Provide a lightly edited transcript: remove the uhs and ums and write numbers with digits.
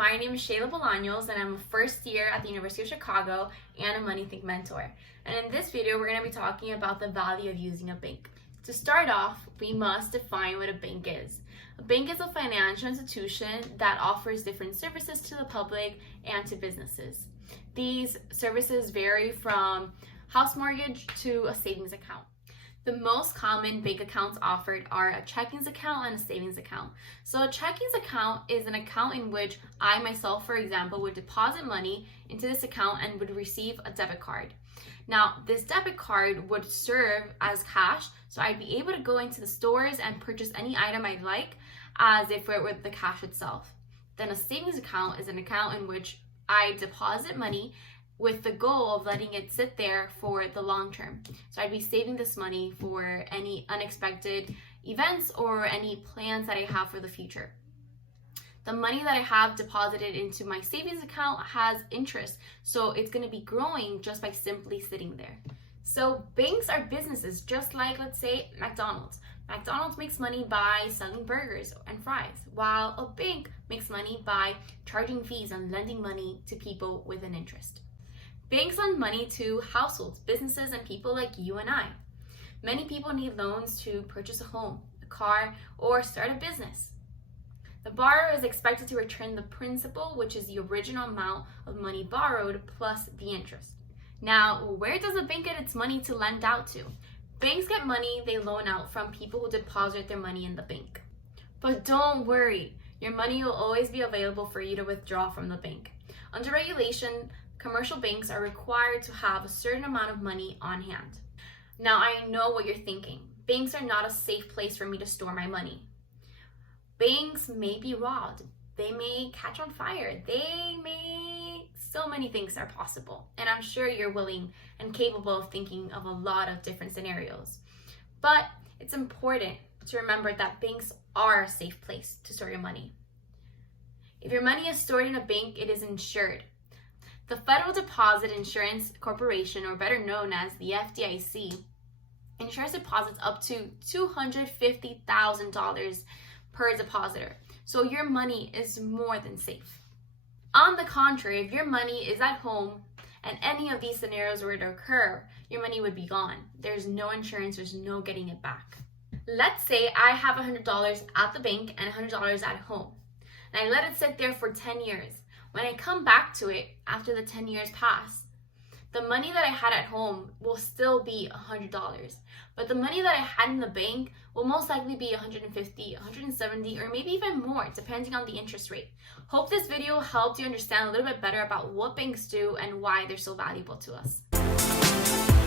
my name is Shayla Bolaños and I'm a first year at the University of Chicago and a Money Think mentor. And in this video, we're going to be talking about the value of using a bank. To start off, we must define what a bank is. A bank is a financial institution that offers different services to the public and to businesses. These services vary from house mortgage to a savings account. The most common bank accounts offered are a checking account and a savings account. So a checking account is an account in which I myself, for example, would deposit money into this account and would receive a debit card. Now, this debit card would serve as cash, so I'd be able to go into the stores and purchase any item I'd like as if it were the cash itself. Then a savings account is an account in which I deposit money with the goal of letting it sit there for the long term. So I'd be saving this money for any unexpected events or any plans that I have for the future. The money that I have deposited into my savings account has interest, so it's going to be growing just by simply sitting there. So banks are businesses, just like, let's say, McDonald's. McDonald's makes money by selling burgers and fries, while a bank makes money by charging fees and lending money to people with an interest. Banks lend money to households, businesses, and people like you and I. Many people need loans to purchase a home, a car, or start a business. The borrower is expected to return the principal, which is the original amount of money borrowed, plus the interest. Now, where does a bank get its money to lend out to? Banks get money they loan out from people who deposit their money in the bank. But don't worry, your money will always be available for you to withdraw from the bank. Under regulation, commercial banks are required to have a certain amount of money on hand. Now, I know what you're thinking. Banks are not a safe place for me to store my money. Banks may be robbed. They may catch on fire. So many things are possible. And I'm sure you're willing and capable of thinking of a lot of different scenarios. But it's important to remember that banks are a safe place to store your money. If your money is stored in a bank, it is insured. The Federal Deposit Insurance Corporation, or better known as the FDIC, insures deposits up to $250,000 per depositor. So your money is more than safe. On the contrary, if your money is at home and any of these scenarios were to occur, your money would be gone. There's no insurance, there's no getting it back. Let's say I have $100 at the bank and $100 at home, and I let it sit there for 10 years. When I come back to it after the 10 years pass, the money that I had at home will still be $100, but the money that I had in the bank will most likely be $150, $170, or maybe even more, depending on the interest rate. Hope this video helped you understand a little bit better about what banks do and why they're so valuable to us.